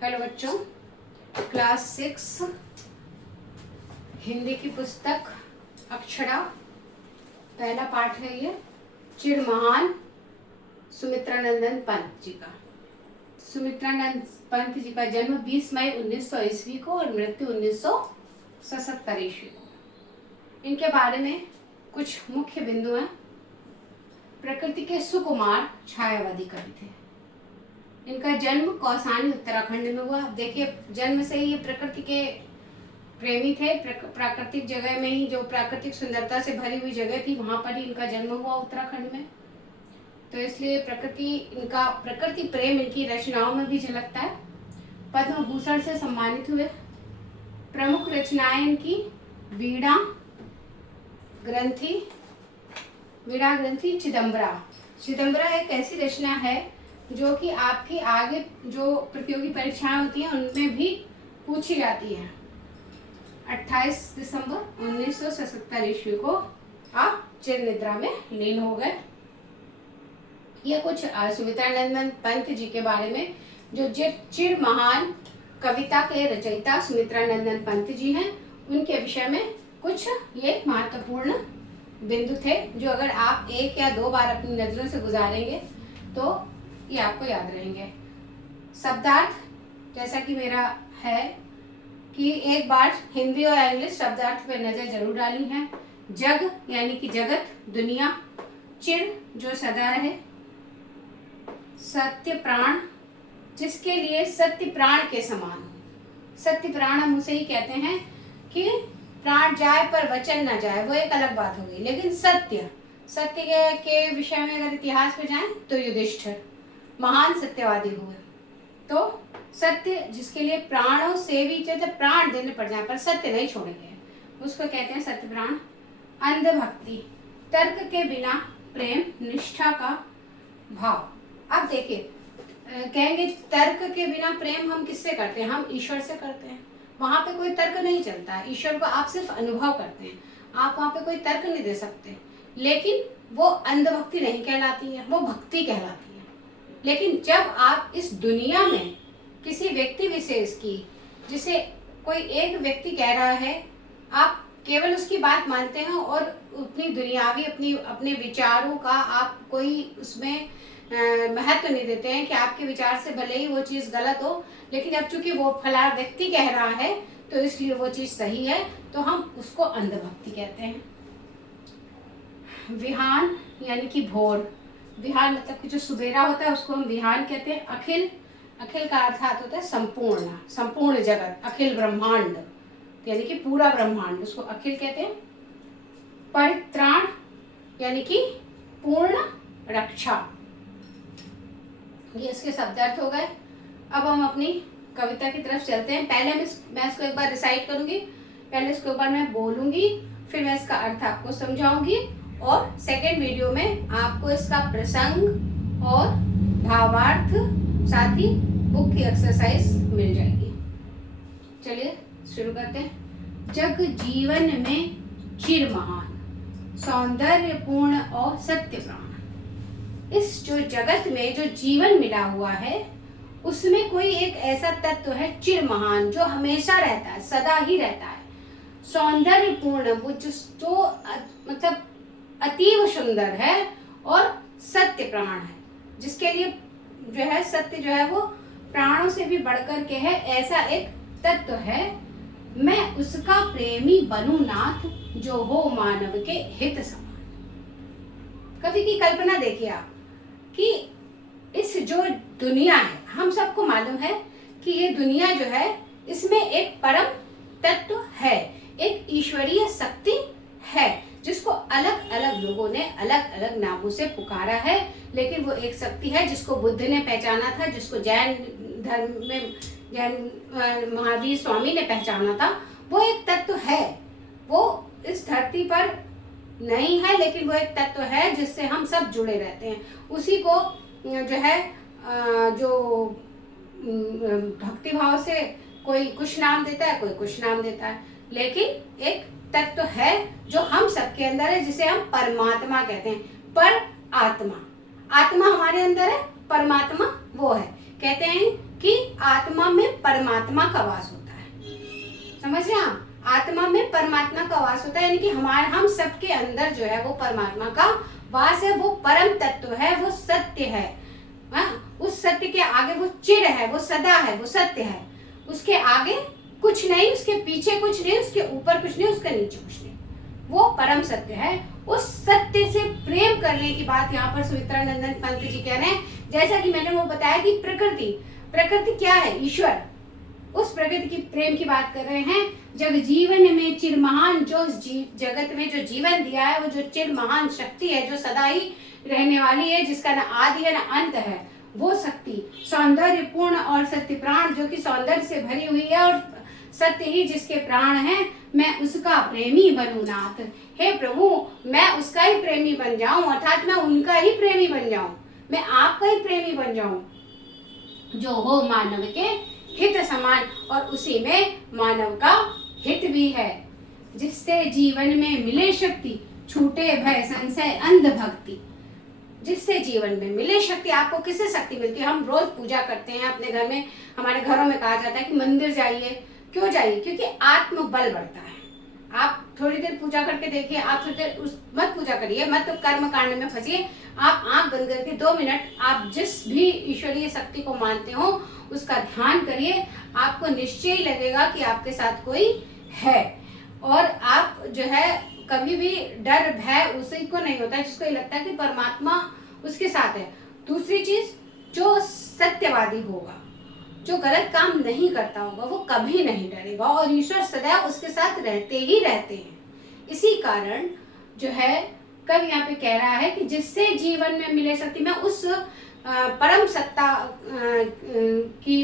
Hello बच्चों, class 6 Hindi की पुस्तक अक्षरा पहला पाठ है ये। चिर महान सुमित्रानंदन पंत जी का। सुमित्रानंद पंत जी का जन्म 20 मई 1900 ईस्वी को और मृत्यु 1977 ईस्वी को। इनके बारे में कुछ मुख्य बिंदु हैं। प्रकृति के सुकुमार छायावादी कवि थे। इनका जन्म कौसानी उत्तराखंड में हुआ। देखिए, जन्म से ही ये प्रकृति के प्रेमी थे। प्राकृतिक जगह में ही, जो प्राकृतिक सुंदरता से भरी हुई जगह थी, वहां पर ही इनका जन्म हुआ, उत्तराखंड में। तो इसलिए प्रकृति प्रेम इनकी रचनाओं में भी झलकता है। पद्म भूषण से सम्मानित हुए। प्रमुख रचनाएं इनकी वीणा ग्रंथि चिदंबरा एक ऐसी रचना है जो कि आपकी आगे जो प्रतियोगी परीक्षाएं होती हैं उनमें भी पूछी जाती है। 28 दिसंबर 1977 ईस्वी को आप चिर निद्रा में लीन हो गए। ये कुछ सुमित्रानंदन पंत जी के बारे में, जो चिर महान कविता के रचयिता सुमित्रानंदन पंत जी हैं, उनके विषय में कुछ ये महत्वपूर्ण बिंदु थे, जो अगर आप एक या दो बार अपनी नजरों से गुजारेंगे तो ये आपको याद रहेंगे। शब्दार्थ, जैसा कि मेरा है कि एक बार हिंदी और इंग्लिश शब्दार्थ पर नजर जरूर डाली है। जग यानी कि जगत, दुनिया। चिर जो सदा रहे। सत्य प्राण, जिसके लिए सत्य प्राण के समान हो। सत्य प्राण हम उसे ही कहते हैं कि प्राण जाए पर वचन न जाए, वो एक अलग बात होगी। लेकिन सत्य के विषय में अगर इतिहास में जाएं तो युधिष्ठिर महान सत्यवादी हुए। तो सत्य जिसके लिए प्राणों से भी चाहे प्राण देने पड़ जाए पर सत्य नहीं छोड़ेंगे, उसको कहते हैं सत्य प्राण। अंधभक्ति, तर्क के बिना प्रेम, निष्ठा का भाव। अब देखिए, कहेंगे तर्क के बिना प्रेम हम किससे करते हैं? हम ईश्वर से करते हैं। वहां पे कोई तर्क नहीं चलता है। ईश्वर को आप सिर्फ अनुभव करते हैं, आप वहां पे कोई तर्क नहीं दे सकते। लेकिन वो अंधभक्ति नहीं कहलाती है, वो भक्ति कहलाती है। लेकिन जब आप इस दुनिया में किसी व्यक्ति विशेष की, जिसे कोई एक व्यक्ति कह रहा है, आप केवल उसकी बात मानते हैं और अपनी दुनियावी अपने विचारों का आप कोई उसमें महत्व नहीं देते हैं कि आपके विचार से भले ही वो चीज़ गलत हो, लेकिन अब चूंकि वो फला व्यक्ति कह रहा है तो इसलिए वो चीज़ सही है, तो हम उसको अंधभक्ति कहते हैं। विहान यानी कि भोर। विहान मतलब कि जो सुबेरा होता है उसको हम विहान कहते हैं। अखिल का अर्थात होता है संपूर्ण जगत, अखिल ब्रह्मांड यानी कि पूरा ब्रह्मांड, उसको अखिल कहते हैं। परित्राण यानी कि पूर्ण रक्षा। ये इसके शब्दार्थ हो गए। अब हम अपनी कविता की तरफ चलते हैं। पहले मैं इसको एक बार रिसाइट करूंगी, पहले इसके ऊपर मैं बोलूंगी, फिर मैं इसका अर्थ आपको समझाऊंगी और सेकेंड वीडियो में आपको इसका प्रसंग और भावार्थ, साथ ही बुक की एक्सरसाइज मिल जाएगी। चलिए शुरू करते हैं। जग जीवन में चिर महान, सौंदर्यपूर्ण और सत्य प्राण। इस जो जगत में जो जीवन मिला हुआ है उसमें कोई एक ऐसा तत्व है चिर महान, जो हमेशा रहता है, सदा ही रहता है। सौंदर्यपूर्ण, वो जो मतलब अतीव सुंदर है, और सत्य प्राण है, जिसके लिए जो है सत्य जो है वो प्राणों से भी बढ़कर के है। ऐसा एक तत्व है, मैं उसका प्रेमी बनूं नाथ, जो हो मानव के हित समान। कवि की कल्पना देखिए आप कि इस जो दुनिया है, हम सबको मालूम है कि ये दुनिया जो है इसमें एक परम तत्व है, एक ईश्वरीय शक्ति है, जिसको अलग अलग लोगों ने अलग अलग नामों से पुकारा है। लेकिन वो एक शक्ति है जिसको बुद्ध ने पहचाना था, जिसको जैन धर्म में जैन महावीर स्वामी ने पहचाना था। वो एक तत्व है, वो इस धरती पर नहीं है, लेकिन वो एक तत्व है जिससे हम सब जुड़े रहते हैं। उसी को जो है जो भक्ति भाव से कोई कुछ नाम देता है, कोई कुछ नाम देता है, लेकिन एक तत्व है जो हम सबके अंदर है, जिसे हम परमात्मा कहते हैं। पर आत्मा हमारे अंदर है, परमात्मा वो है। कहते हैं कि आत्मा में परमात्मा का वास होता है। समझ रहे हैं आप? आत्मा में परमात्मा का वास होता है, यानी कि हम सबके अंदर जो है वो परमात्मा का वास है, वो परम तत्व है, वो सत्य है। उस सत्य के आगे वो चिर है, वो सदा है, वो सत्य है। उसके आगे कुछ नहीं, उसके पीछे कुछ नहीं, उसके ऊपर कुछ नहीं, उसके नीचे कुछ नहीं, वो परम सत्य है। उस सत्य से प्रेम करने की बात यहाँ पर सुमित्रा नंदन पंत जी कह रहे हैं। जैसा कि मैंने वो बताया कि प्रकृति क्या है? ईश्वर। उस प्रकृति की प्रेम की बात कर रहे हैं। जब जीवन में चिरमहान, जो जगत में जो जीवन दिया है, वो जो चिरमहान शक्ति है, जो सदा ही रहने वाली है, जिसका न आदि है न अंत है, वो शक्ति सौंदर्य पूर्ण और सत्य प्राण, जो कि सौंदर्य से भरी हुई है और सत्य ही जिसके प्राण है, मैं उसका प्रेमी बनूं नाथ। हे प्रभु, मैं उसका ही प्रेमी बन जाऊं, अर्थात मैं उनका ही प्रेमी बन जाऊं, मैं आपका ही प्रेमी बन जाऊं, जो हो मानव के हित समान, और उसी में मानव का हित भी है। जिससे जीवन में मिले शक्ति, छूटे भय संशय अंध भक्ति। जिससे जीवन में मिले शक्ति। आपको किससे शक्ति मिलती है? हम रोज पूजा करते हैं अपने घर में, हमारे घरों में कहा जाता है कि मंदिर जाइए। क्यों जाइए? क्योंकि आत्मबल बढ़ता है। आप थोड़ी देर पूजा करके देखिए, आप थोड़ी देर मत पूजा करिए, मत तो कर्म कांड में फंसिए। आप आंख बंद करके 2 मिनट आप जिस भी ईश्वरीय शक्ति को मानते हो उसका ध्यान करिए। आपको निश्चय ही लगेगा कि आपके साथ कोई है, और आप जो है कभी भी डर भय उसी को नहीं होता है जिसको ये लगता है कि परमात्मा उसके साथ है। दूसरी चीज, जो सत्यवादी होगा, जो गलत काम नहीं करता होगा, वो कभी नहीं डरेगा, और ईश्वर सदैव उसके साथ रहते ही रहते हैं। इसी कारण जो है कवि यहाँ पे कह रहा है कि जिससे जीवन में मिले शक्ति, मैं उस परम सत्ता की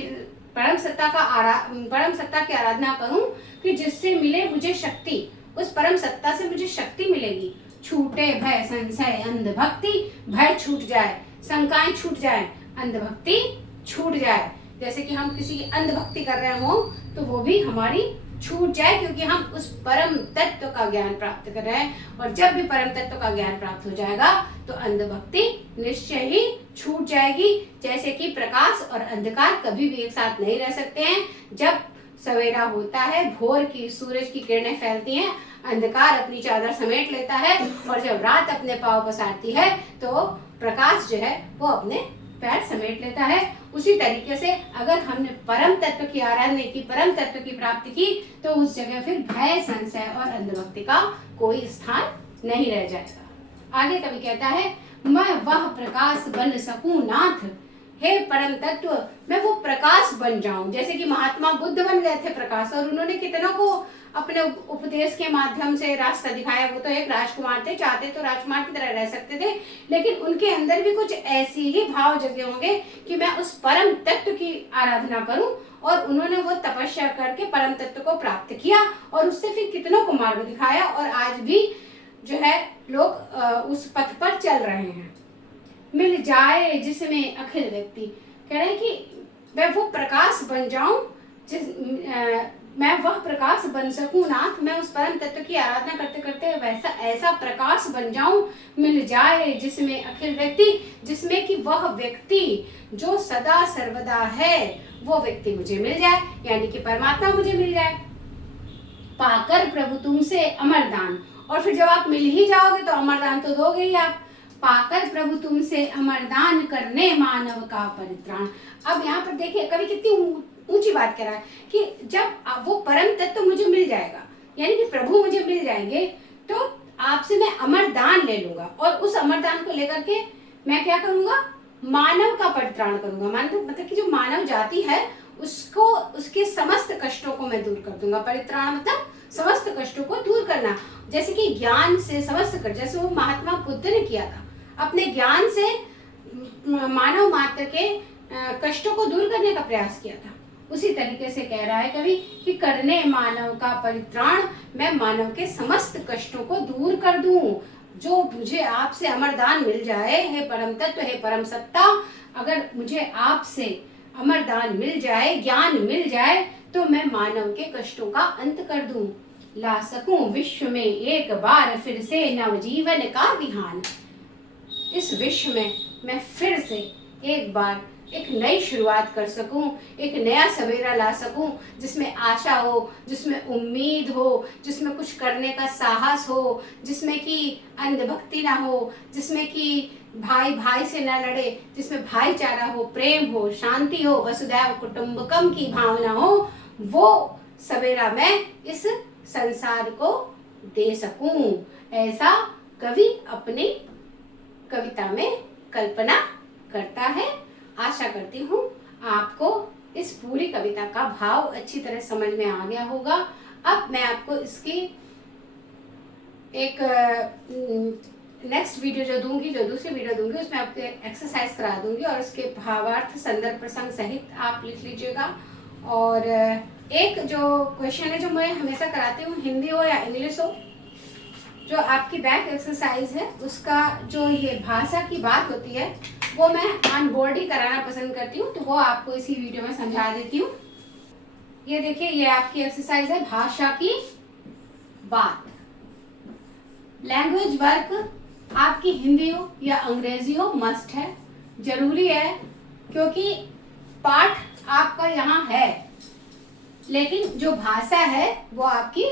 आराधना करूं कि जिससे मिले मुझे शक्ति, उस परम सत्ता से मुझे शक्ति मिलेगी। छूटे भय संशय अंध भक्ति, भय छूट जाए, शंकाएं छूट जाए, अंध भक्ति छूट जाए। जैसे कि हम किसी की अंध भक्ति कर रहे हो तो वो भी हमारी छूट जाए, क्योंकि हम उस परम तत्व का ज्ञान प्राप्त कर रहे हैं। और जब भी परम तत्व का ज्ञान प्राप्त हो जाएगा तो अंध भक्ति निश्चय ही छूट जाएगी। जैसे कि प्रकाश और अंधकार कभी भी एक साथ नहीं रह सकते हैं। जब सवेरा होता है, भोर की सूरज की किरणें फैलती हैं, अंधकार अपनी चादर समेट लेता है, और जब रात अपने पांव पसारती है तो प्रकाश जो है वो अपने पैर समेट लेता है। उसी तरीके से अगर हमने परम तत्व की आराधना की, परम तत्व की प्राप्ति की, तो उस जगह फिर भय संशय और अंधभक्ति का कोई स्थान नहीं रह जाएगा। आगे कवि कहता है, मैं वह प्रकाश बन सकूं नाथ। हे परम तत्व, मैं वो प्रकाश बन जाऊं। जैसे कि महात्मा बुद्ध बन गए थे प्रकाश, और उन्होंने कितनों को अपने उपदेश के माध्यम से रास्ता दिखाया। वो तो एक राजकुमार थे, चाहते तो राजकुमार की तरह रह सकते थे, लेकिन उनके अंदर भी कुछ ऐसे ही भाव जगे होंगे कि मैं उस परम तत्व की आराधना करूं, और उन्होंने वो तपस्या करके परम तत्व को प्राप्त किया, और उससे फिर कितनों को मार्ग दिखाया, और आज भी जो है लोग उस पथ पर चल रहे हैं। मिल जाए जिसमें अखिल व्यक्ति, कह रहे हैं कि मैं वो प्रकाश बन जाऊं, मैं वह प्रकाश बन सकूं नाथ। मैं उस परम तत्व की आराधना करते करते वैसा ऐसा प्रकाश बन जाऊं, मिल जाए जिसमें अखिल व्यक्ति, जिसमें कि वह व्यक्ति जो सदा सर्वदा है वो व्यक्ति मुझे मिल जाए, यानी कि परमात्मा मुझे मिल जाए। पाकर प्रभु तुमसे अमरदान, और फिर जब आप मिल ही जाओगे तो अमरदान तो दोगे ही आप। पाकर प्रभु तुमसे अमरदान करने मानव का परित्राण। अब यहाँ पर देखिए कवि कितनी ऊंची बात कर रहा है कि जब वो परम तत्व मुझे मिल जाएगा, यानी कि प्रभु मुझे मिल जाएंगे, तो आपसे मैं अमरदान ले लूंगा, और उस अमरदान को लेकर के मैं क्या करूंगा? मानव का परित्राण करूंगा। मतलब कि जो मानव जाति है उसको, उसके समस्त कष्टों को मैं दूर कर दूंगा। परित्राण मतलब समस्त कष्टों को दूर करना। जैसे कि ज्ञान से समस्त कष्ट, जैसे वो महात्मा बुद्ध ने किया था, अपने ज्ञान से मानव मात्र के कष्टों को दूर करने का प्रयास किया था। उसी तरीके से कह रहा है कवि कि करने मानव का परित्राण, मैं मानव के समस्त कष्टों को दूर कर दूं। जो मुझे आपसे अमरदान मिल जाए, हे परम तत्व, हे परम सत्ता, अगर मुझे आपसे अमरदान मिल जाए, ज्ञान मिल जाए, तो मैं मानव के कष्टों का अंत कर दूं, ला सकूं विश्व में एक बार फिर से नवजीवन का विहान। इस विश्व में मैं फिर से एक बार एक नई शुरुआत कर सकूं, एक नया सवेरा ला सकूं, जिसमें आशा हो, जिसमें उम्मीद हो, जिसमें कुछ करने का साहस हो, जिसमें कि अंधभक्ति ना हो, जिसमें कि भाई भाई से न लड़े, जिसमें भाईचारा हो, प्रेम हो, शांति हो, वसुधैव कुटुंबकम की भावना हो, वो सवेरा मैं इस संसार को दे सकूं, ऐसा कवि अपनी कविता में कल्पना करता है। आशा करती हूँ आपको इस पूरी कविता का भाव अच्छी तरह समझ में आ गया होगा। अब मैं आपको इसकी एक नेक्स्ट वीडियो जो दूसरी वीडियो दूंगी, उसमें आपको एक्सरसाइज करा दूंगी और उसके भावार्थ संदर्भ प्रसंग सहित आप लिख लीजिएगा। और एक जो क्वेश्चन है जो मैं हमेशा कराती हूँ, हिंदी हो या इंग्लिश हो, जो आपकी बैक एक्सरसाइज है उसका जो ये भाषा की बात होती है वो मैं ऑन बोर्ड ही कराना पसंद करती हूँ, तो वो आपको इसी वीडियो में समझा देती हूँ। ये देखिए, ये आपकी एक्सरसाइज है भाषा की बात। लैंग्वेज वर्क आपकी हिंदी हो या अंग्रेजी हो मस्ट है, जरूरी है, क्योंकि पाठ आपका यहाँ है, लेकिन जो भाषा है वो आपकी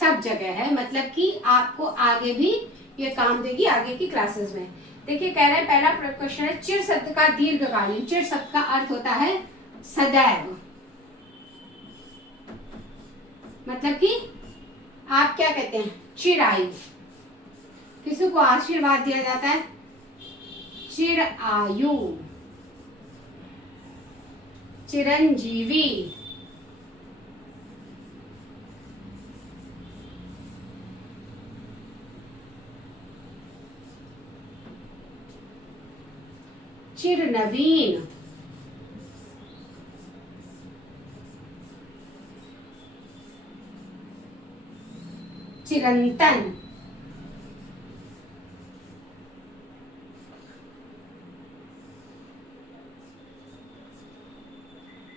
सब जगह है, मतलब कि आपको आगे भी ये काम देगी आगे की क्लासेस में। देखिए, कह रहे हैं पहला क्वेश्चन है, चिर शब्द का दीर्घकालीन। चिर शब्द का अर्थ होता है सदैव, मतलब कि आप क्या कहते हैं, चिरायु। किसी को आशीर्वाद दिया जाता है, चिर आयु, चिरंजीवी, चिर नवीन, चिरंतन,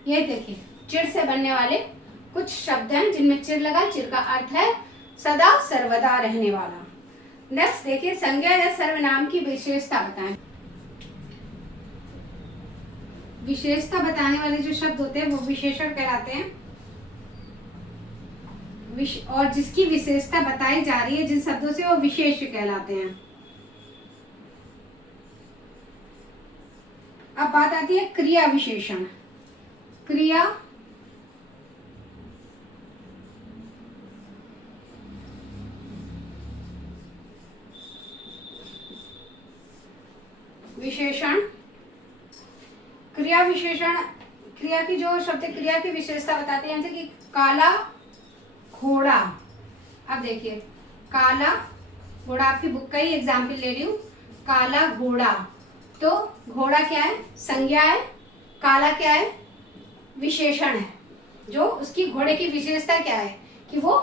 ये देखिए चिर से बनने वाले कुछ शब्द हैं जिनमें चिर लगा। चिर का अर्थ है सदा सर्वदा रहने वाला। नेक्स्ट देखिए, संज्ञा या सर्वनाम की विशेषता बताएं। विशेषता बताने वाले जो शब्द होते हैं वो विशेषण कहलाते हैं, और जिसकी विशेषता बताई जा रही है जिन शब्दों से, वो विशेष कहलाते हैं। अब बात आती है क्रिया विशेषण। क्रिया विशेषण, क्रिया विशेषण, क्रिया की जो शब्द क्रिया की विशेषता बताते हैं, जैसे कि काला घोड़ा। अब देखिए, काला घोड़ा, आपकी बुक का ही एग्जाम्पल ले रही हूँ। काला घोड़ा, तो घोड़ा क्या है, संज्ञा है, काला क्या है, विशेषण है। जो उसकी घोड़े की विशेषता क्या है कि वो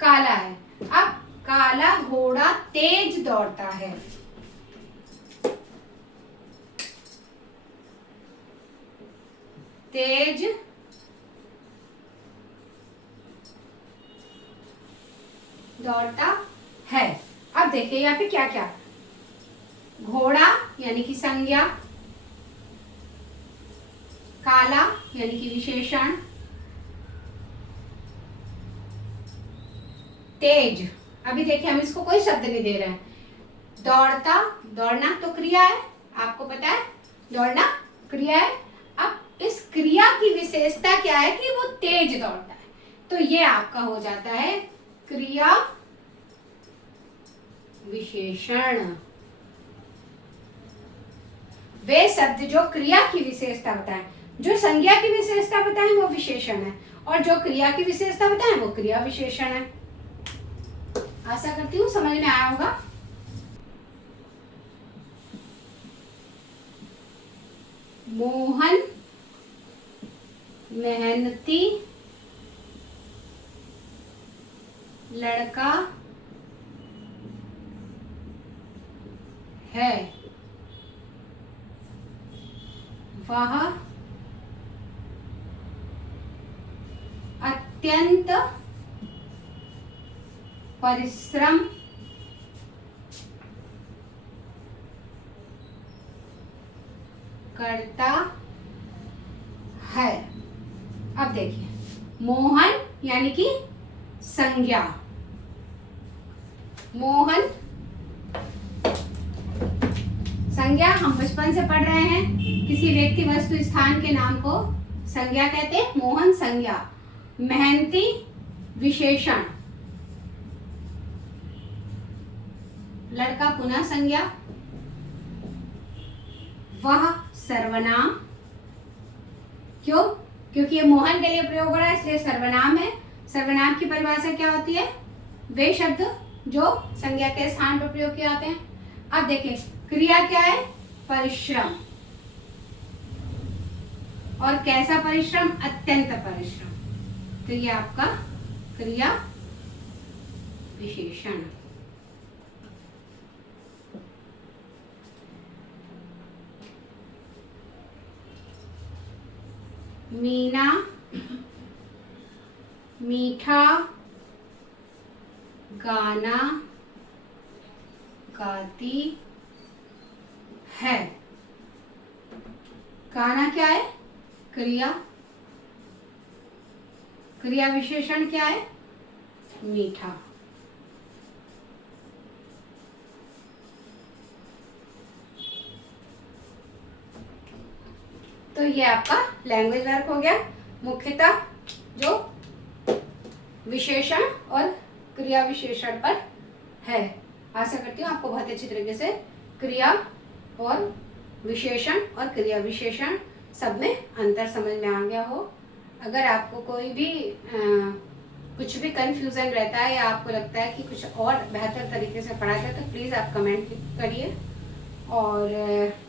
काला है। अब काला घोड़ा तेज दौड़ता है, तेज दौड़ता है। अब देखिए यहाँ पे क्या क्या, घोड़ा यानी कि संज्ञा, काला यानी कि विशेषण, तेज, अभी देखिए हम इसको कोई शब्द नहीं दे रहे हैं। दौड़ता, दौड़ना तो क्रिया है, आपको पता है दौड़ना क्रिया है। अब इस क्रिया की विशेषता क्या है कि वो तेज दौड़ता है, तो ये आपका हो जाता है क्रिया विशेषण। वे शब्द जो क्रिया की विशेषता बताएं, जो संज्ञा की विशेषता बताएं वो विशेषण है, और जो क्रिया की विशेषता बताएं वो क्रिया विशेषण है। आशा करती हूँ समझ में आया होगा। मोहन मेहनती लड़का है, वह अत्यंत परिश्रम करता देखिए, मोहन यानी कि संज्ञा, मोहन संज्ञा हम बचपन से पढ़ रहे हैं, किसी व्यक्ति वस्तु स्थान के नाम को संज्ञा कहते हैं, मोहन संज्ञा। मेहनती विशेषण, लड़का पुनः संज्ञा। वह सर्वनाम, क्यों? क्योंकि ये मोहन के लिए प्रयोग हो रहा है इसलिए सर्वनाम है। सर्वनाम की परिभाषा क्या होती है? वे शब्द जो संज्ञा के स्थान पर प्रयोग किए जाते हैं। अब देखिए क्रिया क्या है? परिश्रम। और कैसा परिश्रम? अत्यंत परिश्रम। तो ये आपका क्रिया विशेषण। मीना मीठा गाना गाती है। गाना क्या है? क्रिया। क्रिया विशेषण क्या है? मीठा। तो ये आपका लैंग्वेज वर्क हो गया, मुख्यतः जो विशेषण और क्रिया विशेषण पर है। आशा करती हूँ आपको बहुत अच्छी तरीके से क्रिया और विशेषण और क्रिया विशेषण सब में अंतर समझ में आ गया हो। अगर आपको कोई भी कुछ भी कंफ्यूजन रहता है या आपको लगता है कि कुछ और बेहतर तरीके से पढ़ा जाए तो प्लीज़ आप कमेंट करिए। और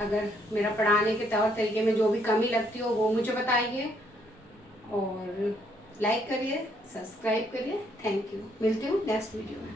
अगर मेरा पढ़ाने के तौर तरीके में जो भी कमी लगती हो वो मुझे बताइए, और लाइक करिए, सब्सक्राइब करिए। Thank you. मिलती हूँ नेक्स्ट वीडियो में।